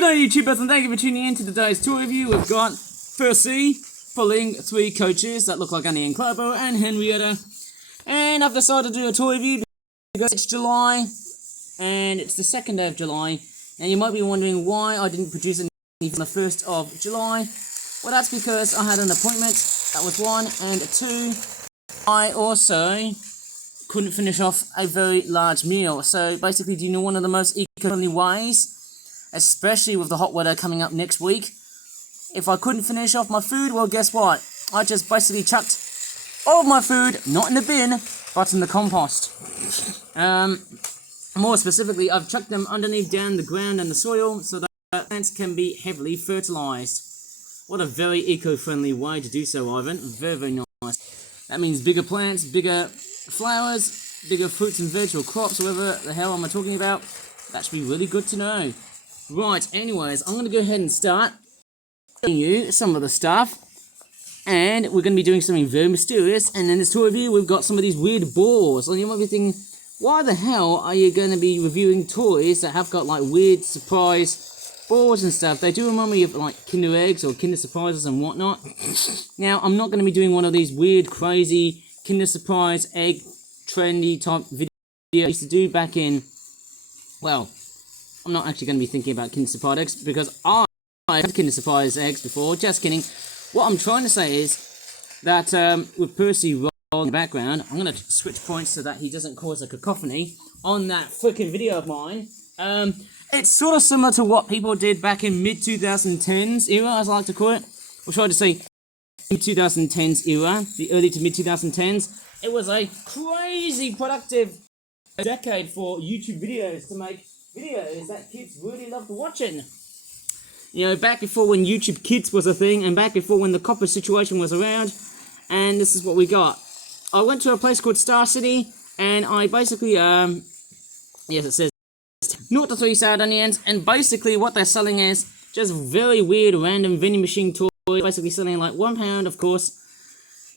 Good day, YouTubers, and thank you for tuning in to today's toy review. We've got Percy pulling 3 coaches that look like Annie and Clobo and Henrietta. And I've decided to do a toy review because it's July, and it's the 2nd day of July. And you might be wondering why I didn't produce anything from the 1st of July. Well, that's because I had an appointment, that was 1, and 2, I also couldn't finish off a very large meal. So basically, do you know one of the most eco-friendly ways, especially with the hot weather coming up next week, if I couldn't finish off my food, well, guess what? I just basically chucked all of my food, not in the bin, but in the compost. More specifically, I've chucked them underneath down the ground and the soil so that plants can be heavily fertilized. What a very eco-friendly way to do so, Ivan. Very, very nice. That means bigger plants, bigger flowers, bigger fruits and veg or crops, whatever the hell am I talking about. That should be really good to know. Right, anyways, I'm going to go ahead and start showing you some of the stuff. And we're going to be doing something very mysterious. And in this toy review, we've got some of these weird balls. And you might be thinking, why the hell are you going to be reviewing toys that have got like weird surprise balls and stuff? They do remind me of like Kinder Eggs or Kinder Surprises and whatnot. Now, I'm not going to be doing one of these weird, crazy Kinder Surprise egg trendy type videos I used to do back in, well, I'm not actually going to be thinking about Kinder Surprise eggs because I had Kinder Surprise eggs before. Just kidding. What I'm trying to say is that with Percy rolling in the background, I'm going to switch points so that he doesn't cause a cacophony on that freaking video of mine. It's sort of similar to what people did back in mid-2010s era, as I like to call it. Or try to say mid-2010s era, the early to mid-2010s. It was a crazy productive decade for YouTube videos to make videos that kids really loved watching. You know, back before when YouTube Kids was a thing, and back before when the copper situation was around, and this is what we got. I went to a place called Star City, and I basically, yes, it says 0 to 3 sour onions, and basically what they're selling is just very weird random vending machine toys, basically selling like £1, of course.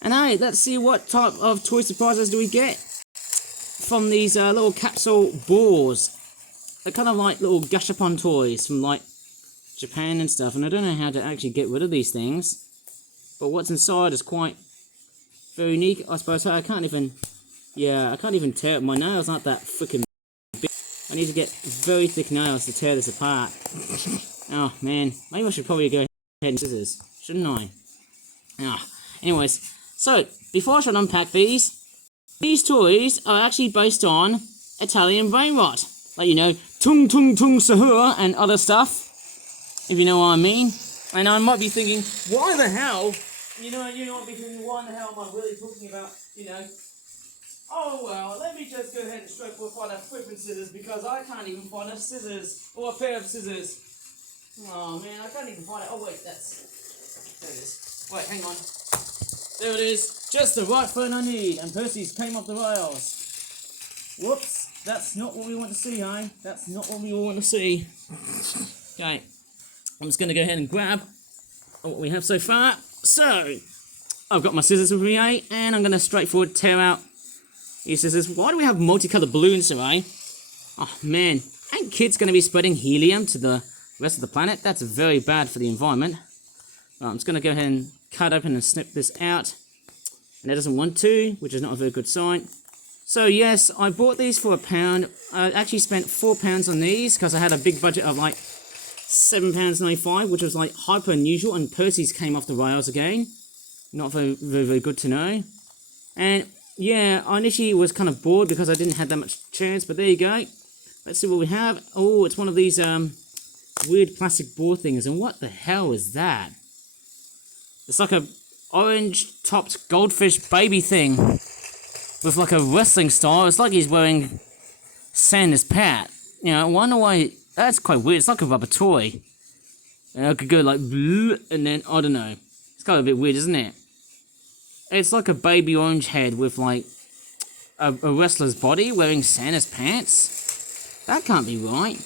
And hey, let's see what type of toy surprises do we get from these little capsule balls. They're kind of like little Gashapon toys from like Japan and stuff, and I don't know how to actually get rid of these things, but what's inside is quite very unique, I suppose. I can't even tear it. My nails aren't that freaking big. I need to get very thick nails to tear this apart. Oh man, maybe I should probably go ahead and scissors, shouldn't I? Anyways, so before I should unpack these toys are actually based on Italian brain rot, like, you know, tung tung tung sahur and other stuff, if you know what I mean. And I might be thinking, why the hell, you might be thinking, why the hell am I really talking about, oh well, let me just go ahead and straight for find a flipping scissors, because I can't even find a scissors, or a pair of scissors. Oh man, I can't even find it. Oh wait, there it is. Wait, hang on. There it is, just the right phone I need, and Percy's came off the rails. Whoops. That's not what we want to see, eh? That's not what we all want to see. Okay, I'm just going to go ahead and grab what we have so far. So, I've got my scissors with me, eh? And I'm going to straightforward tear out these scissors. Why do we have multicolored balloons here, eh? Oh, man. Ain't kids going to be spreading helium to the rest of the planet? That's very bad for the environment. Right, I'm just going to go ahead and cut open and snip this out. And it doesn't want to, which is not a very good sign. So yes, I bought these for £1. I actually spent £4 on these because I had a big budget of like £7.95, which was like hyper unusual, and Percy's came off the rails again. Not very, very, very good to know. And yeah, I initially was kind of bored because I didn't have that much chance, but there you go. Let's see what we have. Oh, it's one of these weird plastic ball things, and what the hell is that? It's like a orange-topped goldfish baby thing with like a wrestling style. It's like he's wearing Santa's hat. You know, I wonder why. That's quite weird. It's like a rubber toy. And I could go like blue, and then I don't know. It's kind of a bit weird, isn't it? It's like a baby orange head with like a wrestler's body wearing Santa's pants. That can't be right.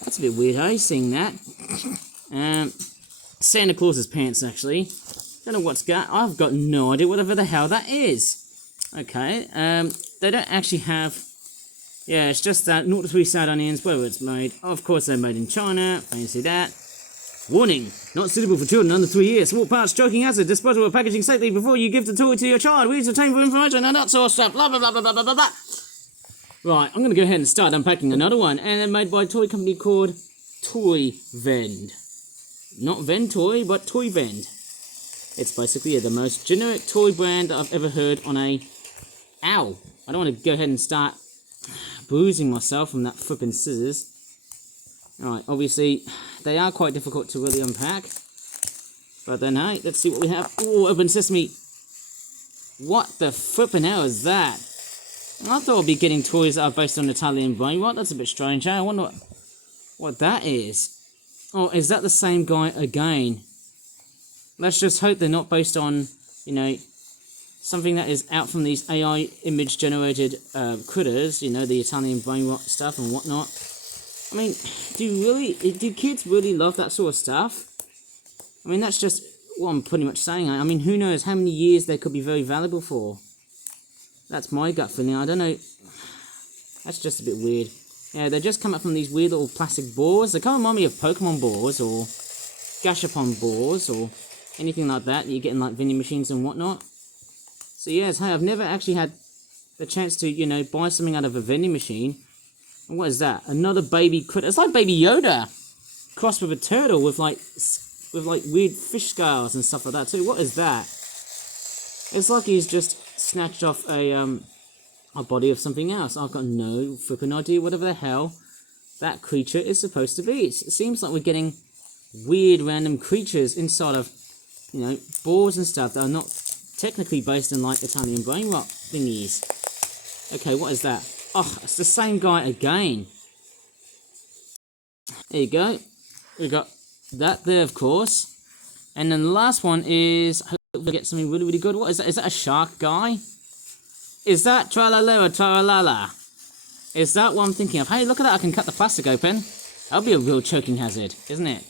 That's a bit weird, eh? Seeing that. Santa Claus's pants, actually. Don't know what's got. I've got no idea whatever the hell that is. Okay, they don't actually have Yeah, it's just that 0 to 3 sad onions, where it's made. Of course, they're made in China. Fancy that. Warning, not suitable for children under 3 years. Small parts, choking hazard, disposable packaging safely before you give the toy to your child. We obtain for information and that sort of stuff. Blah, blah, blah, blah, blah, blah, blah. Right, I'm going to go ahead and start unpacking another one. And they're made by a toy company called Toy Vend. Not Ventoy, but Toy Vend. It's basically the most generic toy brand that I've ever heard on a... Ow! I don't want to go ahead and start bruising myself from that flipping scissors. Alright, obviously, they are quite difficult to really unpack. But then, hey, let's see what we have. Ooh, open sesame. What the flipping hell is that? I thought I'd be getting toys that are based on Italian brain rot. That's a bit strange, eh? I wonder what that is. Oh, is that the same guy again? Let's just hope they're not based on, you know, something that is out from these AI image generated critters, you know, the Italian brain rot stuff and whatnot. I mean, do kids really love that sort of stuff? I mean, that's just what I'm pretty much saying. I mean, who knows how many years they could be very valuable for. That's my gut feeling. I don't know. That's just a bit weird. Yeah, they just come up from these weird little plastic balls. They kind of remind me of Pokemon balls or Gashapon balls or anything like that you get in like vending machines and whatnot. So yes, hey, I've never actually had the chance to, you know, buy something out of a vending machine. And what is that? Another baby critter. It's like Baby Yoda crossed with a turtle with like weird fish scales and stuff like that too. What is that? It's like he's just snatched off a body of something else. I've got no flipping idea whatever the hell that creature is supposed to be. It seems like we're getting weird random creatures inside of, you know, balls and stuff that are not technically based in like Italian brain rot thingies. Okay, what is that? Oh, it's the same guy again. There you go. We got that there, of course. And then the last one is, hopefully we get something really, really good. What is that? Is that a shark guy? Is that Tralala or Tralala? Is that what I'm thinking of? Hey, look at that. I can cut the plastic open. That'll be a real choking hazard, isn't it?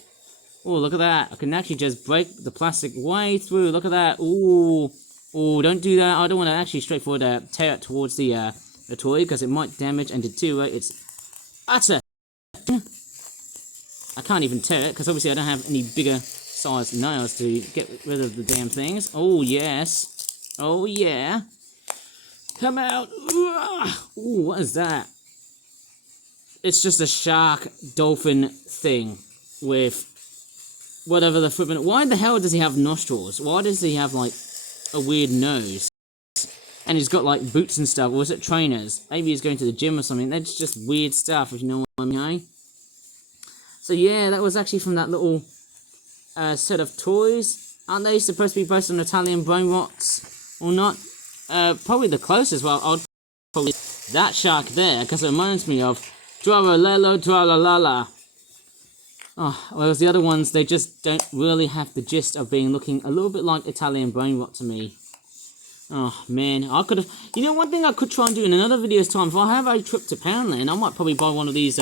Oh, look at that. I can actually just break the plastic way through. Look at that. Ooh. Oh, don't do that. I don't want to actually straightforward tear it towards the toy because it might damage and deteriorate its utter. I can't even tear it because obviously I don't have any bigger size nails to get rid of the damn things. Oh, yes. Oh, yeah. Come out. Ooh, what is that? It's just a shark dolphin thing with whatever the flippin'. Why the hell does he have nostrils? Why does he have like a weird nose? And he's got like boots and stuff. Or is it trainers? Maybe he's going to the gym or something. That's just weird stuff, if you know what I mean. So yeah, that was actually from that little set of toys. Aren't they supposed to be based on Italian brain rots or not? Probably the closest. Well, I'd probably that shark there because it reminds me of Tralala Tralalala. Oh, whereas the other ones, they just don't really have the gist of being looking a little bit like Italian brain rot to me. Oh, man, I could have... You know, one thing I could try and do in another video's time, if I have a trip to Poundland, I might probably buy one of these,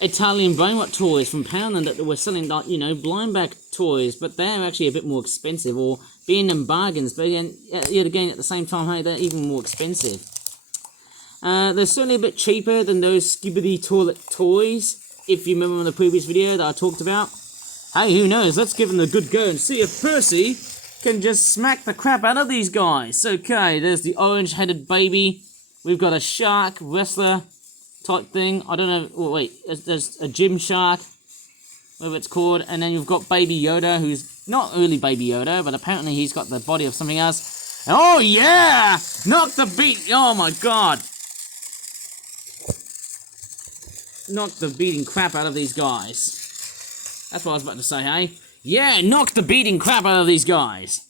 Italian brain rot toys from Poundland that were selling, like, you know, blind bag toys, but they're actually a bit more expensive, or being them bargains, but yet again, at the same time, hey, they're even more expensive. They're certainly a bit cheaper than those Skibidi toilet toys, if you remember in the previous video that I talked about. Hey, who knows, let's give them a good go and see if Percy can just smack the crap out of these guys. Okay, there's the orange-headed baby. We've got a shark wrestler type thing. I don't know. Oh, wait, there's a gym shark, whatever it's called. And then you've got Baby Yoda, who's not really Baby Yoda, but apparently he's got the body of something else. Oh, yeah! Knock the beat. Oh, my God. Knock the beating crap out of these guys. That's what I was about to say, hey? Yeah, knock the beating crap out of these guys.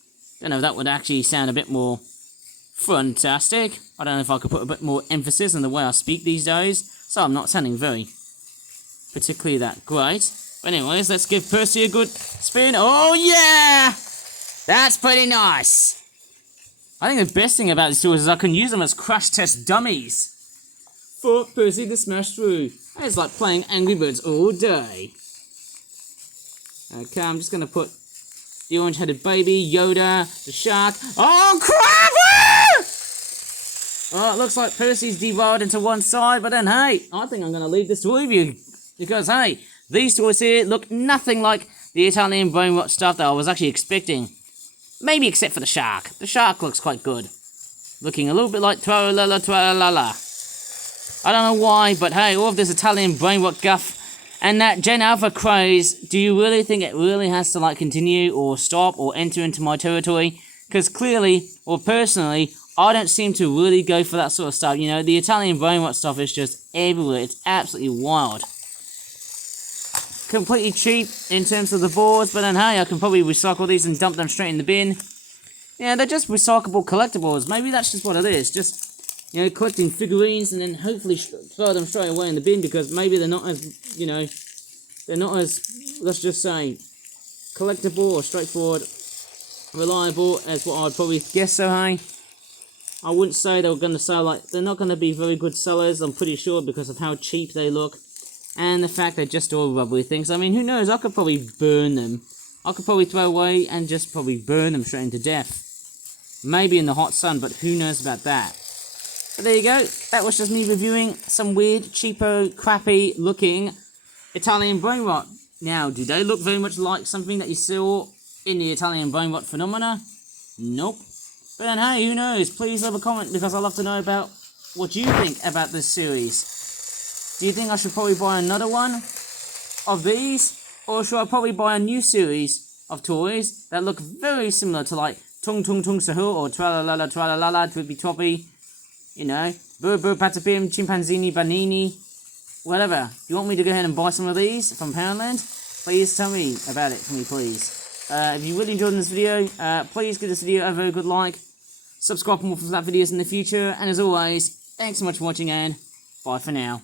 Don't know if that would actually sound a bit more fantastic. I don't know if I could put a bit more emphasis on the way I speak these days. So I'm not sounding very particularly that great. But anyways, let's give Percy a good spin. Oh yeah! That's pretty nice. I think the best thing about these tools is I can use them as crash test dummies for Percy to smash through. It's like playing Angry Birds all day. Okay, I'm just going to put the orange-headed baby, Yoda, the shark. Oh, crap! Oh, it looks like Percy's derailed into one side, but then hey, I think I'm going to leave this to you. Because hey, these toys here look nothing like the Italian brain rot stuff that I was actually expecting. Maybe except for the shark. The shark looks quite good. Looking a little bit like Tra-la-la, Tra-la-la. I don't know why, but hey, all of this Italian brain rot guff and that Gen Alpha craze, do you really think it really has to like continue or stop or enter into my territory? Because clearly, or personally, I don't seem to really go for that sort of stuff. You know, the Italian brain rot stuff is just everywhere. It's absolutely wild. Completely cheap in terms of the boards, but then hey, I can probably recycle these and dump them straight in the bin. Yeah, they're just recyclable collectibles. Maybe that's just what it is. Just, you know, collecting figurines and then hopefully throw them straight away in the bin because maybe they're not as, you know, they're not as, let's just say, collectible or straightforward, reliable as what I'd probably guess so, hey. I wouldn't say they were going to sell, like, they're not going to be very good sellers, I'm pretty sure, because of how cheap they look. And the fact they're just all rubbery things. I mean, who knows, I could probably burn them. I could probably throw away and just probably burn them straight into death. Maybe in the hot sun, but who knows about that. But there you go, that was just me reviewing some weird, cheapo, crappy looking Italian brain rot. Now, do they look very much like something that you saw in the Italian brain rot phenomena? Nope. But then hey, who knows? Please leave a comment because I'd love to know about what you think about this series. Do you think I should probably buy another one of these? Or should I probably buy a new series of toys that look very similar to like Tung Tung Tung Sahur or Tra-la-la-la Tra-la-la-la Twippy Toppy? You know, Bur Bur Patapim, Chimpanzini Banini, whatever. You want me to go ahead and buy some of these from Poundland? Please tell me about it for me, please. If you really enjoyed this video, please give this video a very good like. Subscribe for more for that videos in the future. And as always, thanks so much for watching and bye for now.